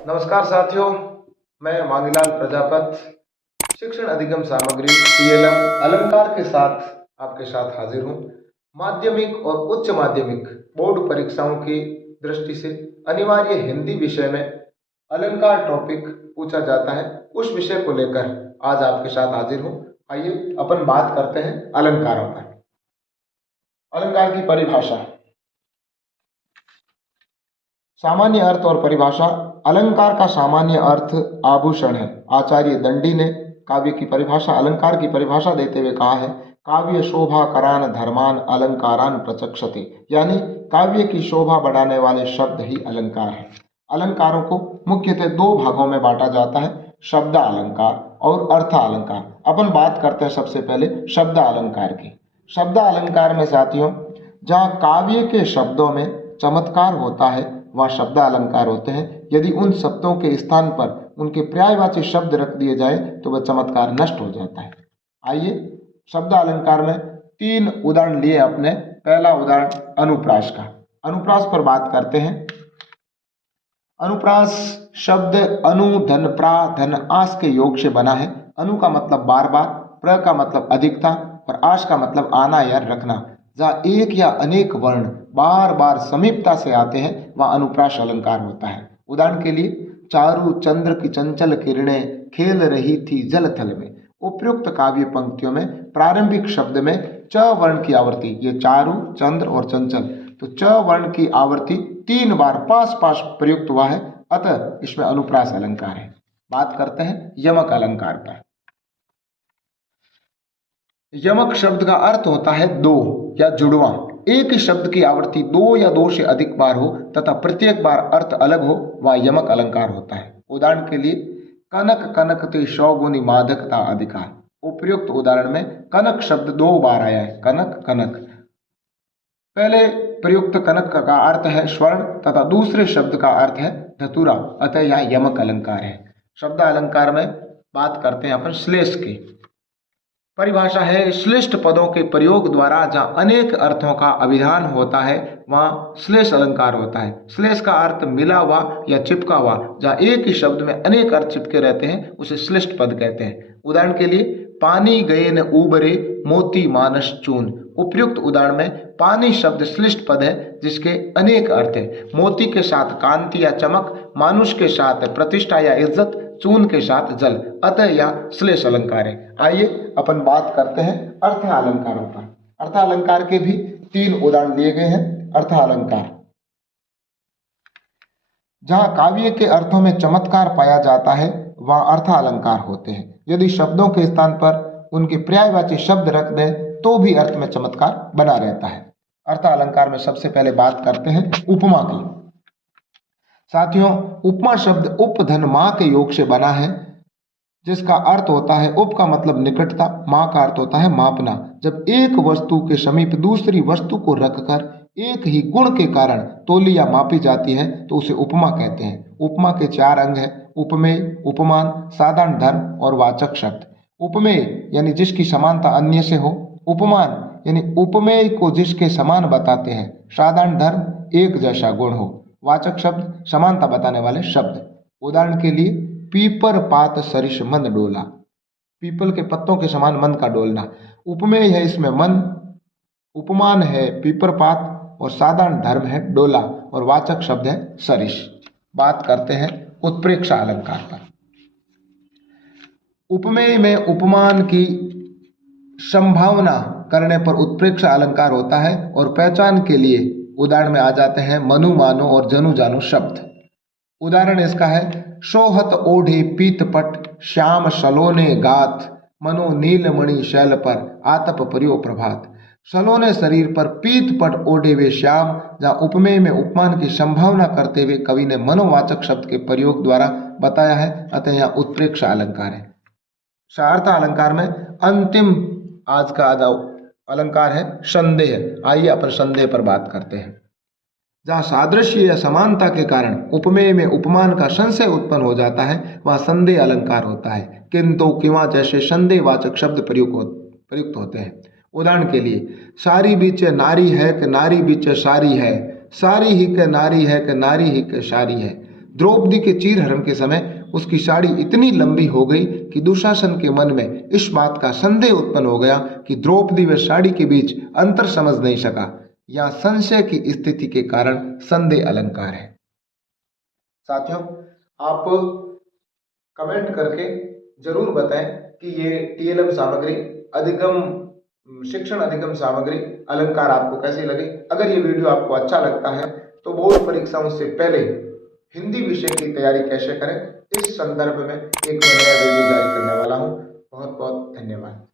नमस्कार साथियों, मैं मांगीलाल प्रजापत शिक्षण अधिगम सामग्री TLM अलंकार के साथ आपके साथ हाजिर हूँ। माध्यमिक और उच्च माध्यमिक बोर्ड परीक्षाओं की दृष्टि से अनिवार्य हिंदी विषय में अलंकार टॉपिक पूछा जाता है। उस विषय को लेकर आज आपके साथ हाजिर हूँ। आइए अपन बात करते हैं अलंकारों पर। अलंकार की परिभाषा, सामान्य अर्थ और परिभाषा। अलंकार का सामान्य अर्थ आभूषण है। आचार्य दंडी ने काव्य की परिभाषा, अलंकार की परिभाषा देते हुए कहा है, काव्य शोभा करान धर्मान अलंकारान प्रचक्षते, यानी काव्य की शोभा बढ़ाने वाले शब्द ही अलंकार है। अलंकारों को मुख्यतः दो भागों में बांटा जाता है, शब्द अलंकार और अर्थ अलंकार। अपन बात करते हैं सबसे पहले शब्द अलंकार की। शब्द अलंकार में साथियों, जहाँ काव्य के शब्दों में चमत्कार होता है वह शब्द अलंकार होते हैं। यदि उन शब्दों के स्थान पर उनके पर्यायवाची शब्द रख दिए जाए तो वह चमत्कार नष्ट हो जाता है। आइए शब्द अलंकार में 3 उदाहरण लिए अपने। पहला उदाहरण अनुप्रास का। अनुप्रास पर बात करते हैं। अनुप्रास शब्द अनु धन प्रा धन आस के योग से बना है। अनु का मतलब बार बार, प्र का मतलब अधिकता और आस का मतलब आना या रखना। जहाँ एक या अनेक वर्ण बार बार समीपता से आते हैं वह अनुप्रास अलंकार होता है। उदाहरण के लिए, चारु चंद्र की चंचल किरणें खेल रही थी जल थल में। उपयुक्त काव्य पंक्तियों में प्रारंभिक शब्द में च वर्ण की आवृत्ति, ये चारु चंद्र और चंचल, तो च वर्ण की आवृत्ति 3 बार पास पास प्रयुक्त हुआ है, अतः इसमें अनुप्रास अलंकार है। बात करते हैं यमक अलंकार पर। यमक शब्द का अर्थ होता है दो या जुड़वा। एक ही शब्द की आवृत्ति 2 या 2 से अधिक बार हो तथा प्रत्येक बार अर्थ अलग हो, वह यमक अलंकार होता है। उदाहरण के लिए, कनक कनकते सौगुनी मादकता अधिकार। उपयुक्त उदाहरण में कनक शब्द 2 बार आया है, कनक कनक। पहले प्रयुक्त कनक का अर्थ है स्वर्ण तथा दूसरे शब्द का अर्थ है धतुरा, अतः यह यमक अलंकार है। शब्द अलंकार में बात करते हैं अपन श्लेष की। परिभाषा है, श्लिष्ट पदों के प्रयोग द्वारा जहाँ अनेक अर्थों का अभिधान होता है वहाँ श्लेष अलंकार होता है। श्लेष का अर्थ मिला हुआ या चिपका हुआ। जहाँ एक ही शब्द में अनेक अर्थ चिपके रहते हैं उसे श्लिष्ट पद कहते हैं। उदाहरण के लिए, पानी गए न उबरे मोती मानस चून। उपयुक्त उदाहरण में पानी शब्द श्लिष्ट पद है जिसके अनेक अर्थ है। मोती के साथ कांति या चमक, मानुष के साथ प्रतिष्ठा या इज्जत, चून के साथ जल, अतः यह श्लेष अलंकार है। आइए अपन बात करते हैं अर्थ अलंकारों पर। अर्थ अलंकार के भी 3 उदाहरण दिए गए हैं। अर्थ अलंकार, जहां काव्य के अर्थों में चमत्कार पाया जाता है वह अर्थ अलंकार होते हैं। यदि शब्दों के स्थान पर उनके पर्यायवाची शब्द रख दें तो भी अर्थ में चमत्कार बना रहता है। अर्थ अलंकार में सबसे पहले बात करते हैं उपमा की। साथियों, उपमा शब्द उप धन मां के योग से बना है, जिसका अर्थ होता है उप का मतलब निकटता, मां का अर्थ होता है मापना। जब एक वस्तु के समीप दूसरी वस्तु को रखकर एक ही गुण के कारण तोली या मापी जाती है तो उसे उपमा कहते हैं। उपमा के 4 अंग हैं, उपमेय, उपमान, साधारण धर्म और वाचक शब्द। उपमेय यानी जिसकी समानता अन्य से हो। उपमान यानी उपमेय को जिसके समान बताते हैं। साधारण धर्म एक जैसा गुण हो। वाचक शब्द समानता बताने वाले शब्द। उदाहरण के लिए, पीपर पात सरिष मन डोला। पीपल के पत्तों के समान मन का डोलना। उपमेय है इसमें मन, उपमान है पीपर पात और साधारण धर्म है डोला और वाचक शब्द है सरिष। बात करते हैं उत्प्रेक्षा अलंकार पर। उपमेय में उपमान की संभावना करने पर उत्प्रेक्षा अलंकार होता है और पहचान के लिए उदाहरण में आ जाते हैं मनु मानो और जनु जानु शब्द। उदाहरण इसका है, सोहत ओढ़े पीतपट श्याम सलोने गाथ मनो नीलमणि शैल पर आतप परियो प्रभात। सलोने शरीर पर पीतपट ओढ़े हुए श्याम, जहाँ उपमेय में उपमान की संभावना करते हुए कवि ने मनोवाचक शब्द के प्रयोग द्वारा बताया है, अतः यहाँ उत्प्रेक्षा अलंकार है। अर्थ अलंकार में अंतिम आज का अलंकार है संदेह। आइए अपन संदेह पर बात करते हैं। जहाँ सादृश्य या समानता के कारण उपमेय में उपमान का संशय उत्पन्न हो जाता है वह संदेह अलंकार होता है। किंतु किंवा जैसे संदेहवाचक शब्द प्रयुक्त होते हैं। उदाहरण के लिए, सारी बीचे नारी है कि नारी बीचे सारी है, सारी ही के नारी है कि नारी ही के सारी है। द्रौपदी के चीरहरण के समय उसकी साड़ी इतनी लंबी हो गई कि दुशासन के मन में इस बात का संदेह उत्पन्न हो गया कि द्रौपदी व साड़ी के बीच अंतर समझ नहीं सका। यहाँ संशय की स्थिति के कारण संदेह अलंकार है। साथियों, आप कमेंट करके जरूर बताएं कि ये टीएलएम सामग्री अधिगम शिक्षण अधिगम सामग्री अलंकार आपको कैसी लगी। अगर ये वीडियो आपको अच्छा लगता है तो बोर्ड परीक्षाओं से पहले हिंदी विषय की तैयारी कैसे करें, इस संदर्भ में एक मैं नया वीडियो जारी करने वाला हूँ। बहुत बहुत धन्यवाद।